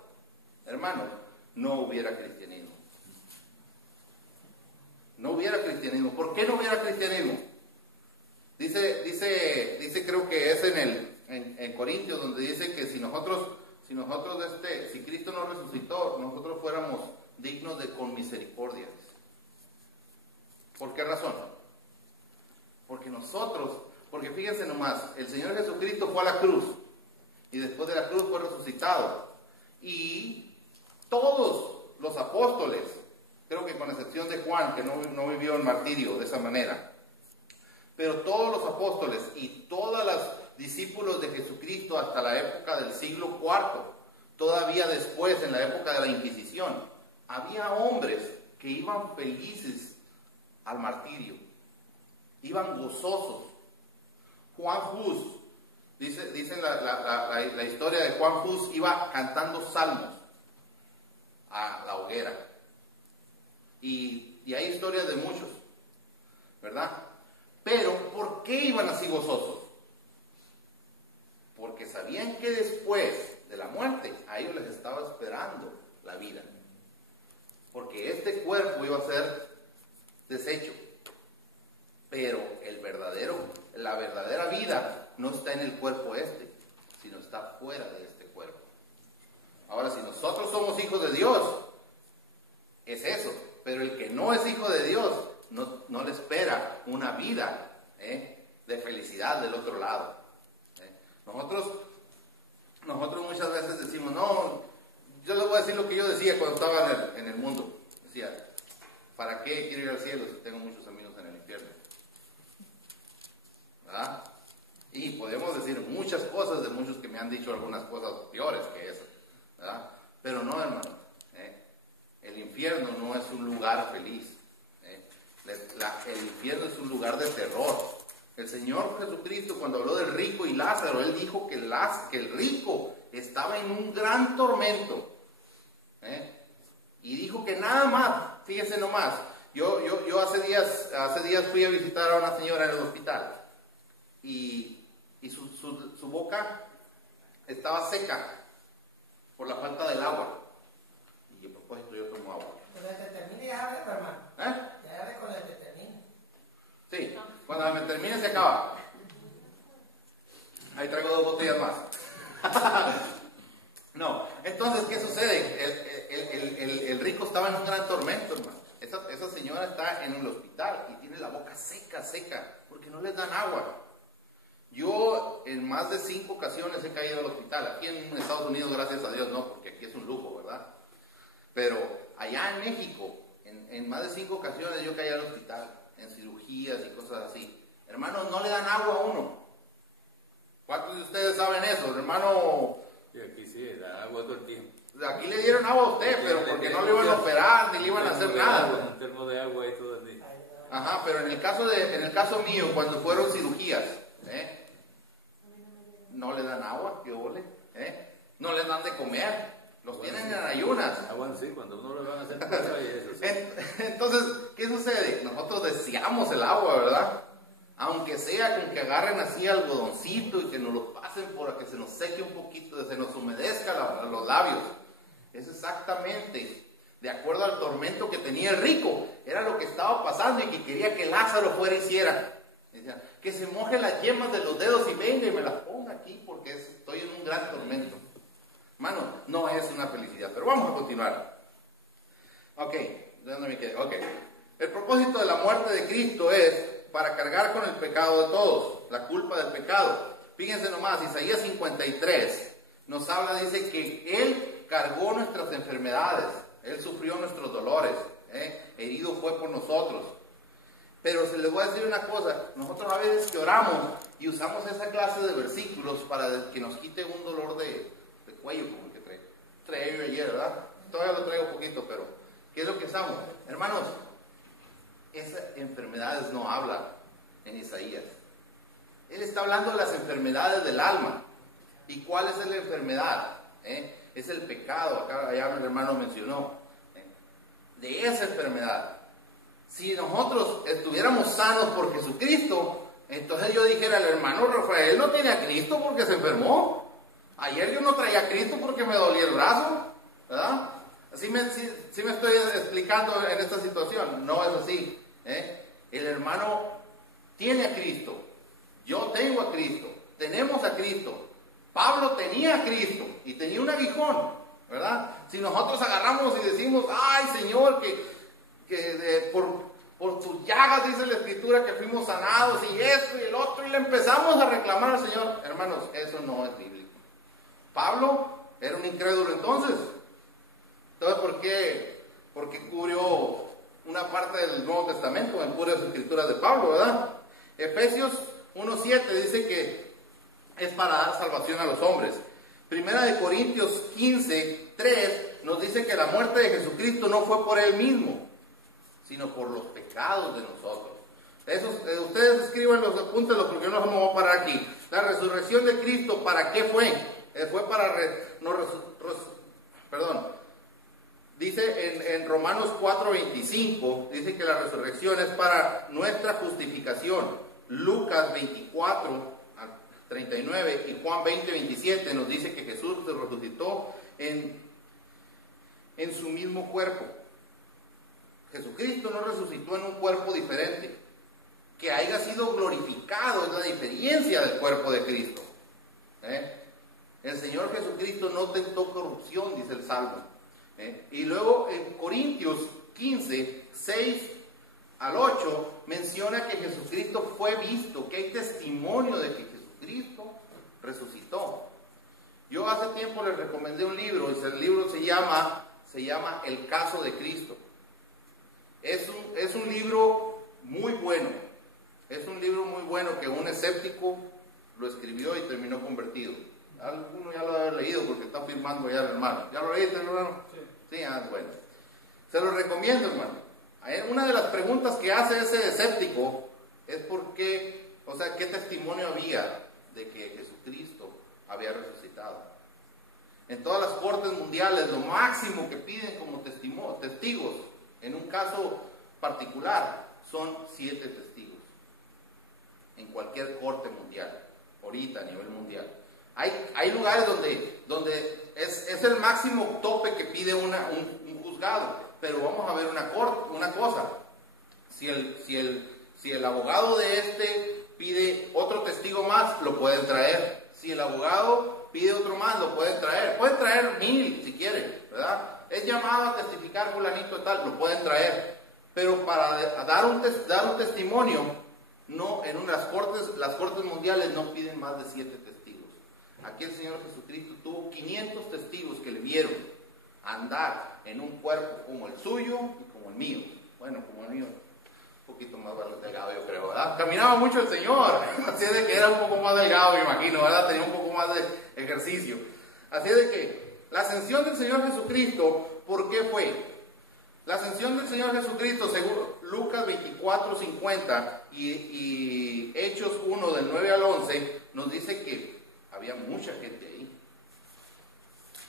hermanos, no hubiera cristianismo. no hubiera cristianismo. ¿Por qué no hubiera cristianismo? Dice creo que es en Corintios, donde dice que si Cristo no resucitó, nosotros fuéramos dignos de con misericordia. ¿Por qué razón? Porque fíjense nomás, el Señor Jesucristo fue a la cruz, y después de la cruz fue resucitado, y todos los apóstoles, creo que con excepción de Juan, que no vivió el martirio de esa manera, pero todos los apóstoles y todos los discípulos de Jesucristo hasta la época del siglo IV, todavía después, en la época de la Inquisición, había hombres que iban felices al martirio, iban gozosos. Juan Hus, dicen la historia de Juan Hus, iba cantando salmos a la hoguera. Y hay historias de muchos, ¿verdad? Pero, ¿por qué iban así gozosos? Porque sabían que después de la muerte, a ellos les estaba esperando la vida. Porque este cuerpo iba a ser deshecho. Pero la verdadera vida no está en el cuerpo sino está fuera de este cuerpo. Ahora, si nosotros somos hijos de Dios, es eso. Pero el que no es hijo de Dios, no le espera una vida de felicidad del otro lado. Nosotros muchas veces decimos, no, yo les voy a decir lo que yo decía cuando estaba en el mundo. Decía, ¿para qué quiero ir al cielo si tengo muchos amigos en el infierno? ¿Verdad? Y podemos decir muchas cosas de muchos que me han dicho algunas cosas peores que eso, ¿verdad? Pero no, hermano, el infierno no es un lugar feliz. El infierno es un lugar de terror. El Señor Jesucristo, cuando habló del rico y Lázaro, Él dijo que el rico estaba en un gran tormento. Y dijo que nada más, fíjense nomás, yo hace días fui a visitar a una señora en el hospital, y su boca estaba seca por la falta del agua. Y a propósito, yo tomo agua. Cuando te termine, ya abre, hermano. Ya abre cuando te termine. Sí, cuando me termine se acaba. Ahí traigo 2 botellas más. No, entonces, ¿qué sucede? El rico estaba en un gran tormento, hermano. Esa señora está en el hospital y tiene la boca seca, porque no les dan agua. Yo en más de 5 ocasiones he caído al hospital. Aquí en Estados Unidos, gracias a Dios, no, porque aquí es un lujo, ¿verdad? Pero allá en México, en más de 5 ocasiones yo caí al hospital, en cirugías y cosas así. Hermanos, no le dan agua a uno. ¿Cuántos de ustedes saben eso, hermano? Sí, aquí sí, dan agua todo el tiempo. Aquí le dieron agua a usted, pero porque no le iban a operar, ni le iban a hacer nada. Un termo de agua y todo el día. Ajá, pero en el caso mío, cuando fueron cirugías, no le dan agua, ¿qué ole? No les dan de comer, los tienen en ayunas. Agua sí, cuando uno le van a hacer cosa y eso. Sí. Entonces, ¿qué sucede? Nosotros deseamos el agua, ¿verdad? Aunque sea con que agarren así algodoncito y que nos lo pasen por que se nos seque un poquito, se nos humedezca los labios. Es exactamente de acuerdo al tormento que tenía el rico. Era lo que estaba pasando y que quería que Lázaro fuera y hiciera. Decía, que se moje las yemas de los dedos y venga y me las ponga aquí porque estoy en un gran tormento. Hermano, no es una felicidad, pero vamos a continuar. Ok, ¿de dónde me quedé? Ok. El propósito de la muerte de Cristo es para cargar con el pecado de todos, la culpa del pecado. Fíjense nomás, Isaías 53 nos habla, dice que Él cargó nuestras enfermedades, Él sufrió nuestros dolores, herido fue por nosotros. Pero se les voy a decir una cosa, nosotros a veces que oramos y usamos esa clase de versículos para que nos quite un dolor de cuello como el que traía yo ayer, ¿verdad? Todavía lo traigo poquito, pero ¿qué es lo que usamos? Hermanos, esas enfermedades no hablan en Isaías. Él está hablando de las enfermedades del alma. ¿Y cuál es la enfermedad? Es el pecado, acá allá el hermano mencionó. De esa enfermedad. Si nosotros estuviéramos sanos por Jesucristo, entonces yo dijera, el hermano Rafael no tiene a Cristo porque se enfermó. Ayer yo no traía a Cristo porque me dolía el brazo, ¿verdad? Sí me estoy explicando en esta situación. No es así. El hermano tiene a Cristo. Yo tengo a Cristo. Tenemos a Cristo. Pablo tenía a Cristo y tenía un aguijón, ¿verdad? Si nosotros agarramos y decimos, ay Señor, por tus llagas, dice la Escritura, que fuimos sanados y esto y el otro, y le empezamos a reclamar al Señor. Hermanos, eso no es bíblico. Pablo era un incrédulo entonces. Entonces, ¿por qué? Porque cubrió una parte del Nuevo Testamento en puras escrituras de Pablo, ¿verdad? Efesios 1:7 dice que es para dar salvación a los hombres. Primera de Corintios 15:3 nos dice que la muerte de Jesucristo no fue por Él mismo, sino por los pecados de nosotros. Ustedes escriben los apuntes, porque no nos vamos a parar aquí. La resurrección de Cristo, ¿para qué fue? Fue para... Dice en Romanos 4:25, dice que la resurrección es para nuestra justificación. Lucas 24:39 y Juan 20:27 nos dice que Jesús se resucitó en su mismo cuerpo. Jesucristo no resucitó en un cuerpo diferente. Que haya sido glorificado es la diferencia del cuerpo de Cristo. El Señor Jesucristo no tentó corrupción, dice el Salmo. Y luego en Corintios 15:6-8 menciona que Jesucristo fue visto, que hay testimonio de que Jesucristo resucitó. Yo hace tiempo les recomendé un libro, y el libro se llama El caso de Cristo. Es un libro muy bueno. Es un libro muy bueno que un escéptico lo escribió y terminó convertido. Alguno ya lo debe haber leído porque está firmando ya el hermano. ¿Ya lo leíste, hermano? Sí, bueno. Se lo recomiendo, hermano. Una de las preguntas que hace ese escéptico es qué testimonio había de que Jesucristo había resucitado. En todas las cortes mundiales, lo máximo que piden como testigos, en un caso particular, son 7 testigos. En cualquier corte mundial, ahorita a nivel mundial. Hay lugares donde es el máximo tope que pide un juzgado, pero vamos a ver una cosa. Si el abogado de pide otro testigo más, lo pueden traer. Si el abogado pide otro más, lo pueden traer. Pueden traer 1000 si quieren, ¿verdad? Es llamado a testificar fulanito tal, lo pueden traer. Pero para dar un testimonio, no, las cortes mundiales no piden más de 7 testigos. Aquí el Señor Jesucristo tuvo 500 testigos que le vieron andar en un cuerpo como el suyo y como el mío. Bueno, como el mío, un poquito más delgado yo creo, ¿verdad? Caminaba mucho el Señor, así de que era un poco más delgado, me imagino, ¿verdad? Tenía un poco más de ejercicio. Así de que la ascensión del Señor Jesucristo, ¿por qué fue? La ascensión del Señor Jesucristo, según Lucas 24:50 y Hechos 1 del 9 al 11, nos dice que había mucha gente ahí,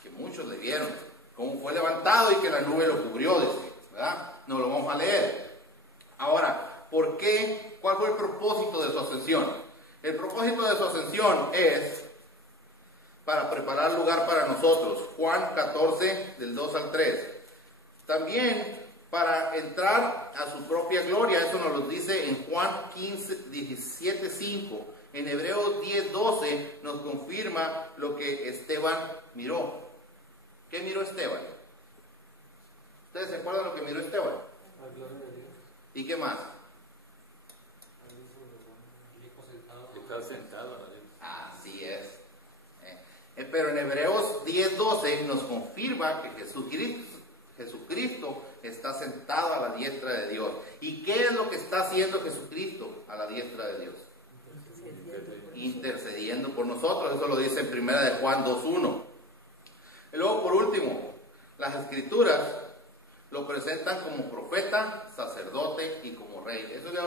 que muchos le vieron cómo fue levantado y que la nube lo cubrió, ¿verdad? No lo vamos a leer. Ahora, ¿por qué? ¿Cuál fue el propósito de su ascensión? El propósito de su ascensión es para preparar lugar para nosotros. Juan 14, del 2 al 3. También para entrar a su propia gloria, eso nos lo dice en Juan 17:5. En Hebreos 10:12 nos confirma lo que Esteban miró. ¿Qué miró Esteban? ¿Ustedes se acuerdan lo que miró Esteban? La gloria de Dios. ¿Y qué más? Está sentado. Así es. Pero en Hebreos 10:12 nos confirma que Jesucristo está sentado a la diestra de Dios. ¿Y qué es lo que está haciendo Jesucristo a la diestra de Dios? Intercediendo por nosotros. Eso lo dice en 1 de Juan 2:1. Y luego, por último, las Escrituras lo presentan como profeta, sacerdote y como rey. Eso ya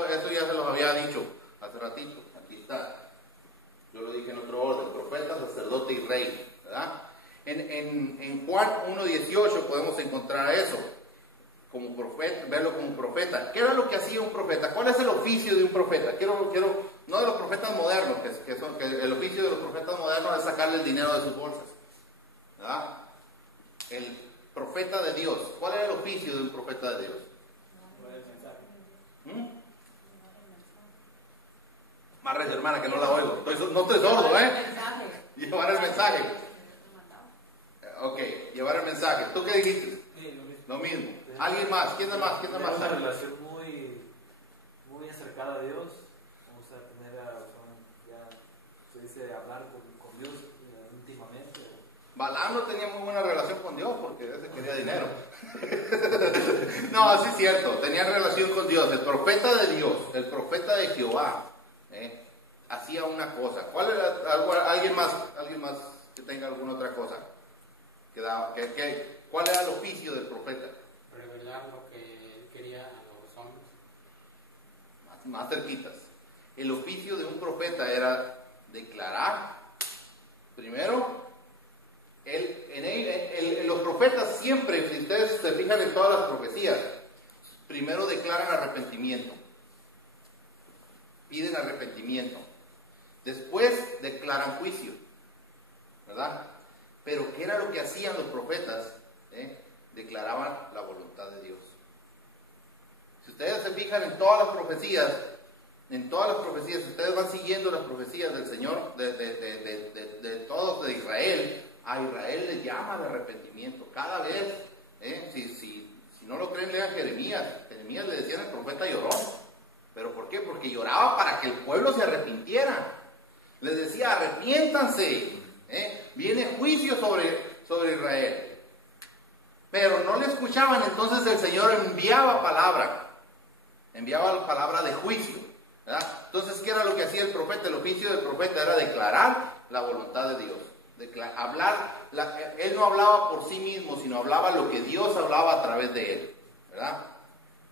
se los había dicho hace ratito. Aquí está. Yo lo dije en otro orden: profeta, sacerdote y rey, ¿verdad? En Juan 1:18 podemos encontrar eso, como profeta, verlo como profeta. ¿Qué era lo que hacía un profeta? ¿Cuál es el oficio de un profeta? No de los profetas modernos, que el oficio de los profetas modernos es sacarle el dinero de sus bolsas, ¿verdad? El profeta de Dios, ¿cuál era el oficio de un profeta de Dios? Más recio, hermana, que no la oigo. No estoy sordo, Llevar el mensaje. Ok, llevar el mensaje. ¿Tú qué dijiste? Sí, lo mismo. ¿Alguien más? ¿Quién da más? Tener una relación muy acercada a Dios. Vamos a tener, ya se dice, hablar con Dios íntimamente. Balaam no tenía muy buena relación con Dios porque ese quería dinero. No, así es cierto. Tenía relación con Dios. El profeta de Dios, el profeta de Jehová, hacía una cosa. ¿Cuál era? ¿Alguien más que tenga alguna otra cosa? ¿Cuál era el oficio del profeta? Revelar lo que él quería a los hombres. Más cerquitas. El oficio de un profeta era declarar, primero, los profetas siempre, si ustedes se fijan en todas las profecías, primero declaran arrepentimiento, piden arrepentimiento, después declaran juicio, ¿verdad? Pero ¿qué era lo que hacían los profetas? Declaraban la voluntad de Dios. Si ustedes se fijan en todas las profecías, ustedes van siguiendo las profecías del Señor, de todos de Israel. A Israel le llama al arrepentimiento cada vez. Si no lo creen, lean Jeremías. Jeremías le decían el profeta llorón. ¿Pero por qué? Porque lloraba para que el pueblo se arrepintiera. Les decía, arrepiéntanse. Viene juicio sobre Israel. Pero no le escuchaban, entonces el Señor enviaba palabra de juicio, ¿verdad? Entonces, ¿qué era lo que hacía el profeta? El oficio del profeta era declarar la voluntad de Dios. Él no hablaba por sí mismo, sino hablaba lo que Dios hablaba a través de él, ¿verdad?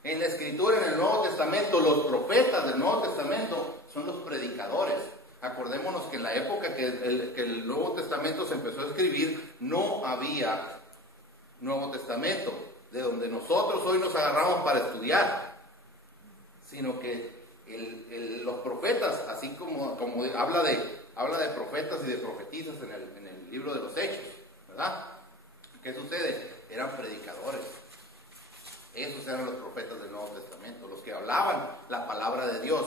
En la Escritura, en el Nuevo Testamento, los profetas del Nuevo Testamento son los predicadores. Acordémonos que en la época que el Nuevo Testamento se empezó a escribir, no había Nuevo Testamento, de donde nosotros hoy nos agarramos para estudiar, sino que los profetas, así como habla de profetas y de profetisas en el libro de los Hechos, ¿verdad? ¿Qué sucede? Eran predicadores. Esos eran los profetas del Nuevo Testamento, los que hablaban la palabra de Dios.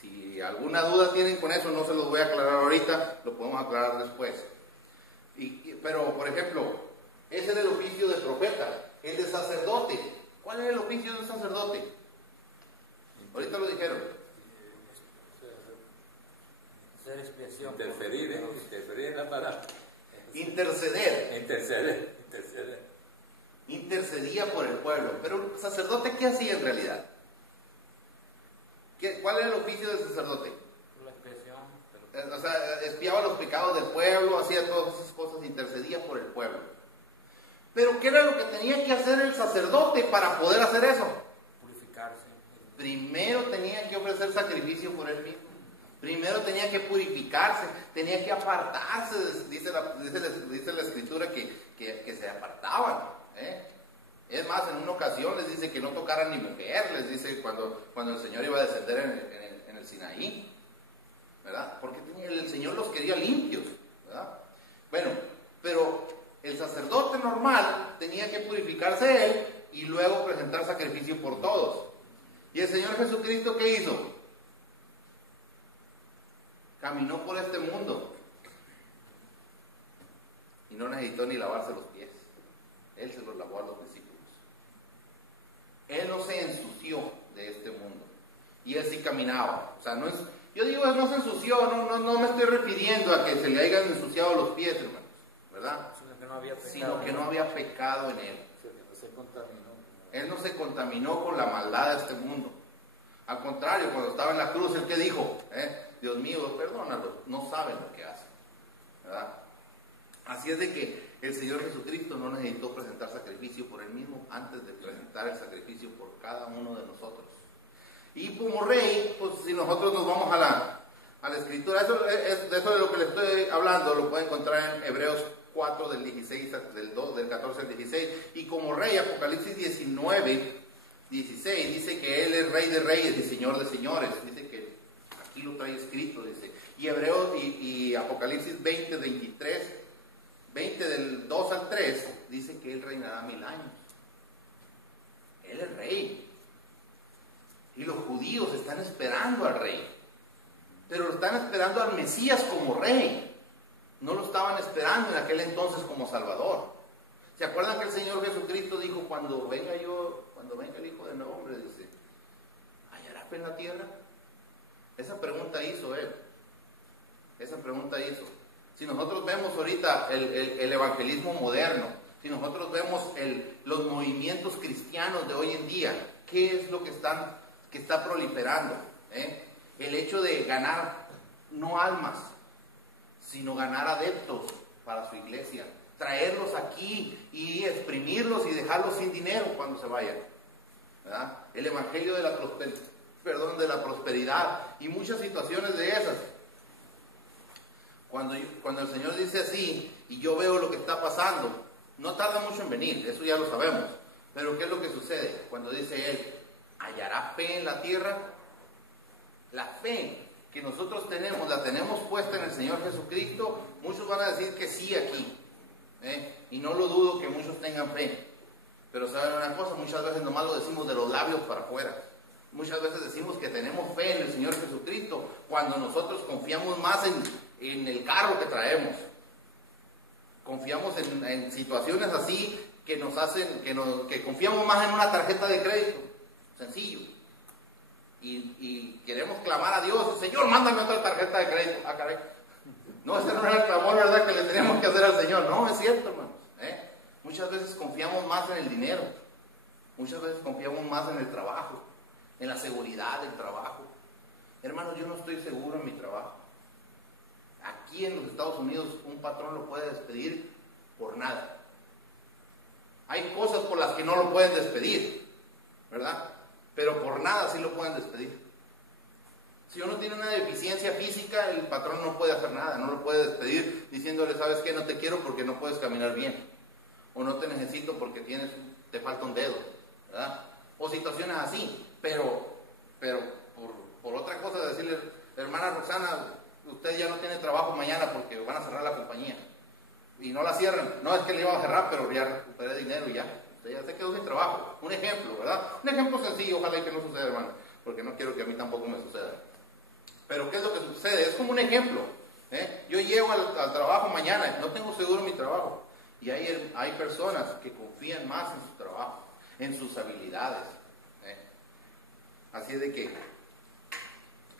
Si alguna duda tienen con eso, no se los voy a aclarar ahorita, lo podemos aclarar después. Pero, por ejemplo, ese era el oficio de profeta. El de sacerdote. ¿Cuál era el oficio de un sacerdote? Ahorita lo dijeron. Hacer expiación. Interferir en la palabra. Interceder. Intercedía por el pueblo. Pero el sacerdote, ¿qué hacía en realidad? ¿Cuál era el oficio del sacerdote? La expiación. O sea, expiaba los pecados del pueblo, hacía todas esas cosas, intercedía por el pueblo. Pero ¿qué era lo que tenía que hacer el sacerdote para poder hacer eso? Purificarse. Primero tenía que ofrecer sacrificio por él mismo. Primero tenía que purificarse, tenía que apartarse. Dice la Escritura que se apartaban. Es más, en una ocasión les dice que no tocaran ni mujer, les dice cuando el Señor iba a descender en el Sinaí, ¿verdad? Porque el Señor los quería limpios, ¿verdad? Bueno, pero el sacerdote normal tenía que purificarse él y luego presentar sacrificio por todos. ¿Y el Señor Jesucristo qué hizo? Caminó por este mundo y no necesitó ni lavarse los pies. Él se los lavó a los discípulos. Él no se ensució de este mundo. Y él sí caminaba. O sea, no se ensució, no me estoy refiriendo a que se le hayan ensuciado los pies, hermanos, ¿verdad? Sino que no había pecado en él. Se contaminó. Él no se contaminó con la maldad de este mundo. Al contrario, cuando estaba en la cruz, ¿él qué dijo? Dios mío, perdónalos, no saben lo que hacen, ¿verdad? Así es de que el Señor Jesucristo no necesitó presentar sacrificio por él mismo antes de presentar el sacrificio por cada uno de nosotros. Y como rey, pues si nosotros nos vamos a la Escritura, de eso de lo que le estoy hablando, lo pueden encontrar en Hebreos 4 del 14 al 16. Y como rey, Apocalipsis 19, 16, dice que él es rey de reyes y señor de señores. Dice que aquí lo trae escrito, dice. Y Hebreos y Apocalipsis 20, 23, 20 del 2 al 3, dice que él reinará 1000 años. Él es rey. judíos están esperando al rey, pero están esperando al Mesías como rey. No lo estaban esperando en aquel entonces como Salvador. ¿Se acuerdan que el Señor Jesucristo dijo, cuando venga el Hijo del Hombre, dice, ¿hallará fe en la tierra? Esa pregunta hizo Él. Esa pregunta hizo. Si nosotros vemos ahorita el evangelismo moderno, si nosotros vemos los movimientos cristianos de hoy en día, ¿qué es lo que está proliferando? El hecho de ganar no almas, sino ganar adeptos para su iglesia. Traerlos aquí y exprimirlos y dejarlos sin dinero cuando se vayan, ¿verdad? El evangelio de la prosperidad y muchas situaciones de esas. Cuando el Señor dice así y yo veo lo que está pasando, no tarda mucho en venir, eso ya lo sabemos. Pero ¿qué es lo que sucede? Cuando dice Él, ¿hallará fe en la tierra? La fe que nosotros tenemos, la tenemos puesta en el Señor Jesucristo. Muchos van a decir que sí aquí. Y no lo dudo que muchos tengan fe, pero saben una cosa, muchas veces nomás lo decimos de los labios para afuera. Muchas veces decimos que tenemos fe en el Señor Jesucristo cuando nosotros confiamos más en el carro que traemos, confiamos en situaciones así que nos hacen que confiamos más en una tarjeta de crédito, sencillo, y queremos clamar a Dios, Señor, mándame otra tarjeta de crédito. Ah, caray. No, ese no era el clamor, ¿verdad?, que le teníamos que hacer al Señor. No, es cierto, hermanos. Muchas veces confiamos más en el dinero. Muchas veces confiamos más en el trabajo, en la seguridad del trabajo. Hermanos, yo no estoy seguro en mi trabajo. Aquí en los Estados Unidos un patrón lo puede despedir por nada. Hay cosas por las que no lo pueden despedir, ¿verdad? Pero por nada sí lo pueden despedir. Si uno tiene una deficiencia física, el patrón no puede hacer nada, no lo puede despedir diciéndole, ¿sabes qué? No te quiero porque no puedes caminar bien. O no te necesito porque te falta un dedo, ¿verdad? O situaciones así. Pero por otra cosa, decirle, hermana Roxana, usted ya no tiene trabajo mañana porque van a cerrar la compañía. Y no la cierran. No es que le iban a cerrar, pero ya recuperé dinero y ya. Usted ya se quedó sin trabajo. Un ejemplo, ¿verdad? Un ejemplo sencillo, ojalá y que no suceda, hermano, porque no quiero que a mí tampoco me suceda. Pero ¿qué es lo que sucede? Es como un ejemplo. Yo llego al trabajo mañana, no tengo seguro mi trabajo. Y hay personas que confían más en su trabajo, en sus habilidades. Así es de que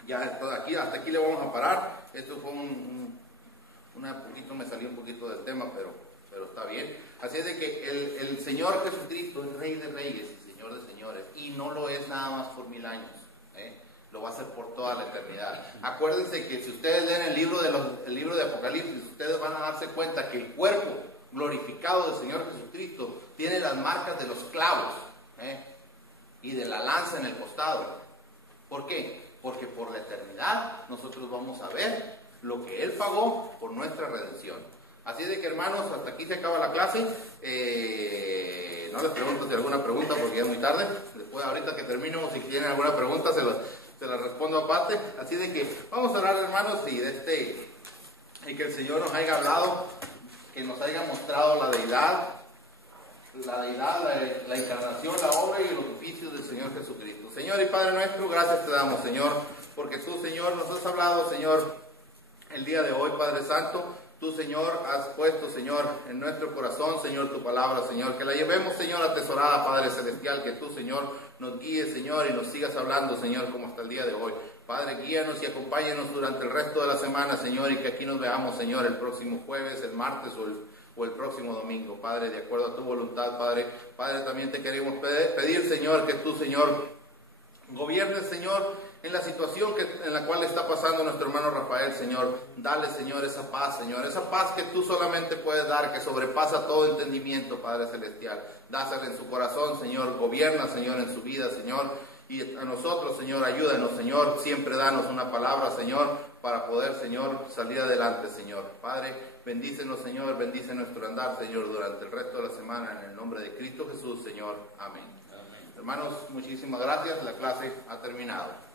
ya hasta aquí le vamos a parar. Esto fue me salió un poquito del tema, pero está bien. Así es de que el Señor Jesucristo es Rey de Reyes y Señor de Señores. Y no lo es nada más por 1000 años. Lo va a hacer por toda la eternidad. Acuérdense que si ustedes leen el libro de Apocalipsis, ustedes van a darse cuenta que el cuerpo glorificado del Señor Jesucristo tiene las marcas de los clavos y de la lanza en el costado. ¿Por qué? Porque por la eternidad nosotros vamos a ver lo que Él pagó por nuestra redención. Así de que, hermanos, hasta aquí se acaba la clase. No les pregunto si hay alguna pregunta porque ya es muy tarde. Después, ahorita que terminemos, si tienen alguna pregunta, se la respondo aparte. Así de que vamos a orar, hermanos, y que el Señor nos haya hablado, que nos haya mostrado la deidad, la encarnación, la obra y los oficios del Señor Jesucristo. Señor y Padre nuestro, gracias te damos, Señor, porque tú, Señor, nos has hablado, Señor, el día de hoy, Padre Santo. Tú, Señor, has puesto, Señor, en nuestro corazón, Señor, tu palabra, Señor, que la llevemos, Señor, atesorada, Padre Celestial, que tú, Señor, nos guíes, Señor, y nos sigas hablando, Señor, como hasta el día de hoy. Padre, guíanos y acompáñanos durante el resto de la semana, Señor, y que aquí nos veamos, Señor, el próximo jueves, el martes o el próximo domingo, Padre, de acuerdo a tu voluntad, Padre. Padre, también te queremos pedir, Señor, que tú, Señor, gobiernes, Señor, en la situación en la cual está pasando nuestro hermano Rafael, Señor. Dale, Señor, esa paz, Señor, esa paz que tú solamente puedes dar, que sobrepasa todo entendimiento, Padre Celestial. Dásela en su corazón, Señor. Gobierna, Señor, en su vida, Señor. Y a nosotros, Señor, ayúdanos, Señor. Siempre danos una palabra, Señor, para poder, Señor, salir adelante, Señor. Padre, bendícenos, Señor. Bendice nuestro andar, Señor, durante el resto de la semana. En el nombre de Cristo Jesús, Señor. Amén. Hermanos, muchísimas gracias. La clase ha terminado.